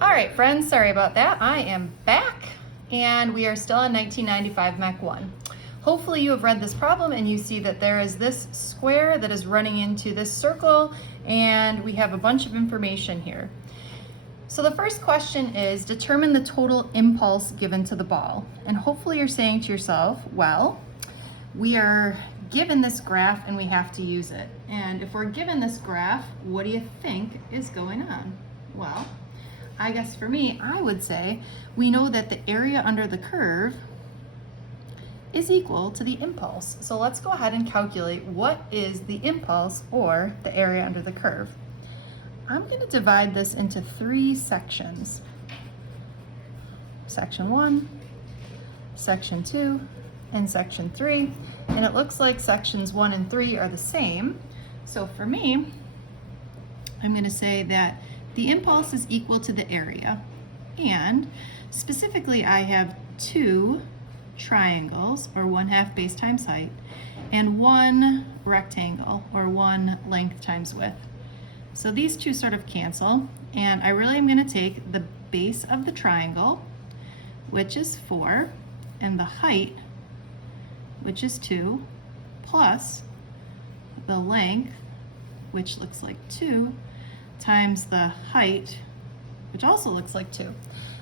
All right, friends, sorry about that. I am back, and we are still on 1995 Mech 1. Hopefully you have read this problem and you see that there is this square that is running into this circle, and we have a bunch of information here. So the first question is, determine the total impulse given to the ball. And hopefully you're saying to yourself, well, we are given this graph and we have to use it. And if we're given this graph, what do you think is going on? Well, I guess for me, I would say we know that the area under the curve is equal to the impulse. So let's go ahead and calculate what is the impulse or the area under the curve. I'm going to divide this into 3 sections. Section 1, section 2, and section 3. And it looks like sections 1 and 3 are the same. So for me, I'm going to say that the impulse is equal to the area. And specifically, I have 2 triangles, or 1/2 base times height, and 1 rectangle, or 1 length times width. So these 2 sort of cancel, and I really am going to take the base of the triangle, which is 4, and the height, which is 2, plus the length, which looks like 2, times the height, which also looks like 2.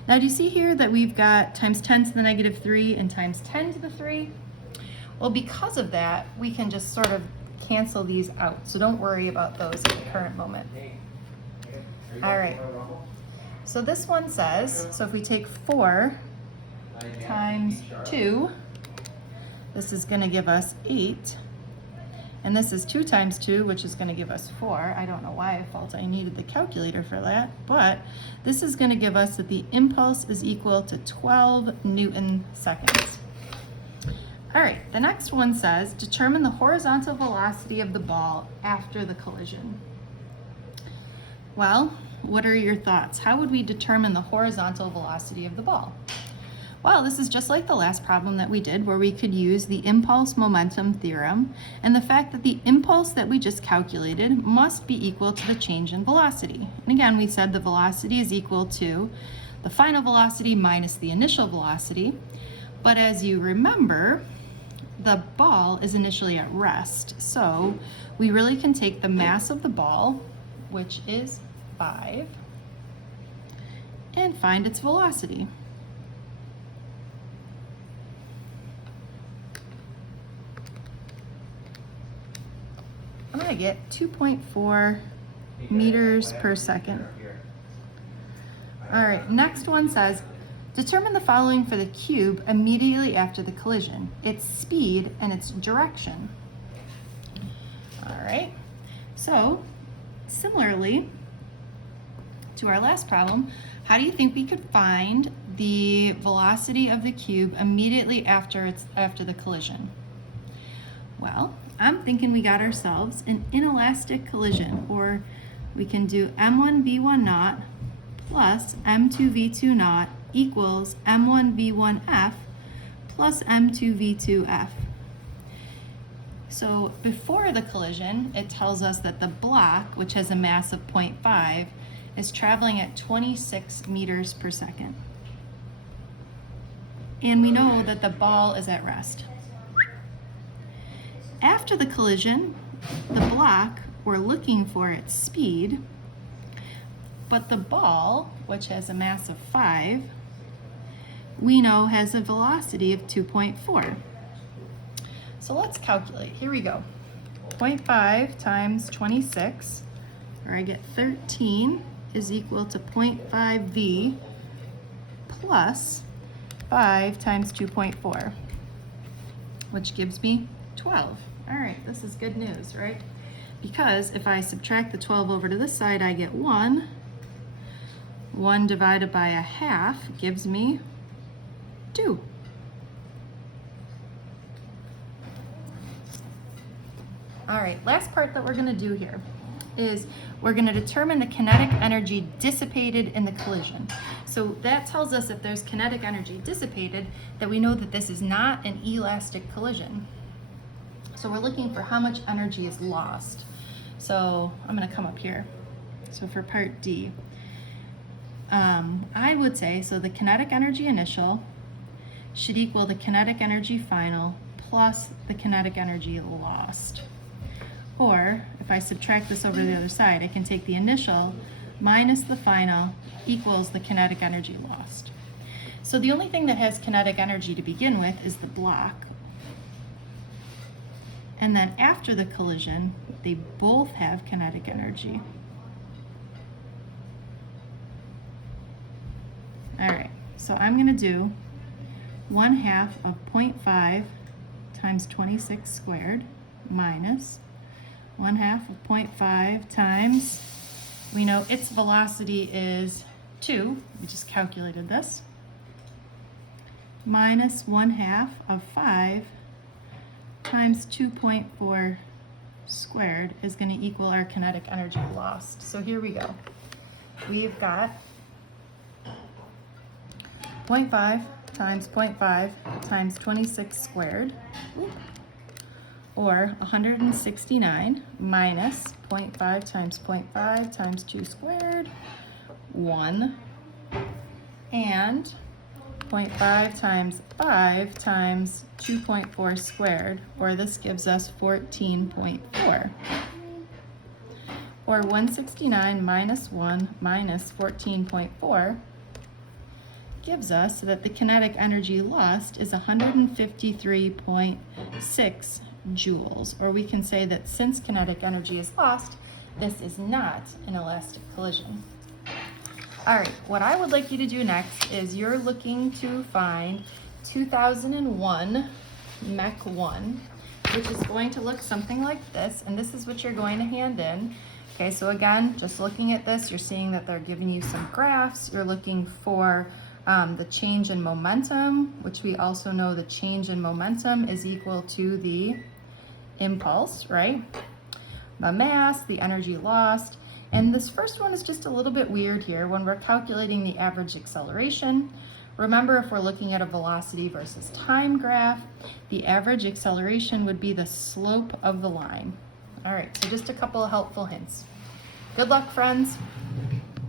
Now do you see here that we've got times 10 to the negative 3 and times 10 to the 3? Well, because of that, we can just sort of cancel these out. So don't worry about those at the current moment. All right. So this one says, so if we take 4 times 2, this is going to give us 8. And this is 2 times 2, which is going to give us 4. I don't know why I felt I needed the calculator for that, but this is going to give us that the impulse is equal to 12 Newton seconds. All right, the next one says, determine the horizontal velocity of the ball after the collision. Well, what are your thoughts? How would we determine the horizontal velocity of the ball? Well, this is just like the last problem that we did, where we could use the impulse momentum theorem and the fact that the impulse that we just calculated must be equal to the change in velocity. And again, we said the velocity is equal to the final velocity minus the initial velocity. But as you remember, the ball is initially at rest. So we really can take the mass of the ball, which is 5, and find its velocity. I'm going to get 2.4 meters per second. All right, next one says, determine the following for the cube immediately after the collision, its speed and its direction. All right, so similarly to our last problem, how do you think we could find the velocity of the cube immediately after the collision? Well, I'm thinking we got ourselves an inelastic collision, or we can do m1v1 naught plus m2v2 naught equals m1v1f plus m2v2f. So before the collision, it tells us that the block, which has a mass of 0.5, is traveling at 26 meters per second. And we know that the ball is at rest. After the collision, the block, we're looking for its speed, but the ball, which has a mass of 5, we know has a velocity of 2.4. So let's calculate. Here we go. 0.5 times 26, or I get 13, is equal to 0.5v plus 5 times 2.4, which gives me 12. All right, this is good news, right? Because if I subtract the 12 over to this side, I get 1. 1 divided by 1/2 gives me 2. All right, last part that we're going to do here is we're going to determine the kinetic energy dissipated in the collision. So that tells us if there's kinetic energy dissipated, that we know that this is not an elastic collision. So we're looking for how much energy is lost. So I'm going to come up here. So for part D, I would say, so the kinetic energy initial should equal the kinetic energy final plus the kinetic energy lost. Or if I subtract this over to the other side, I can take the initial minus the final equals the kinetic energy lost. So the only thing that has kinetic energy to begin with is the block. And then after the collision, they both have kinetic energy. All right, so I'm gonna do 1/2 of 0.5 times 26 squared minus 1/2 of 0.5 times, we know its velocity is 2, we just calculated this, minus 1/2 of 5 times 2.4 squared is going to equal our kinetic energy lost. So here we go. We've got 0.5 times 0.5 times 26 squared, or 169 minus 0.5 times 0.5 times 2 squared, 1, and 0.5 times 5 times 2.4 squared, or this gives us 14.4. Or 169 minus 1 minus 14.4 gives us that the kinetic energy lost is 153.6 joules. Or we can say that since kinetic energy is lost, this is not an elastic collision. All right, what I would like you to do next is you're looking to find 2001 Mech 1, which is going to look something like this, and this is what you're going to hand in. Okay, so again, just looking at this, you're seeing that they're giving you some graphs. You're looking for the change in momentum, which we also know the change in momentum is equal to the impulse, right? The mass, the energy lost. And this first one is just a little bit weird here when we're calculating the average acceleration. Remember, if we're looking at a velocity versus time graph, the average acceleration would be the slope of the line. All right, so just a couple of helpful hints. Good luck, friends.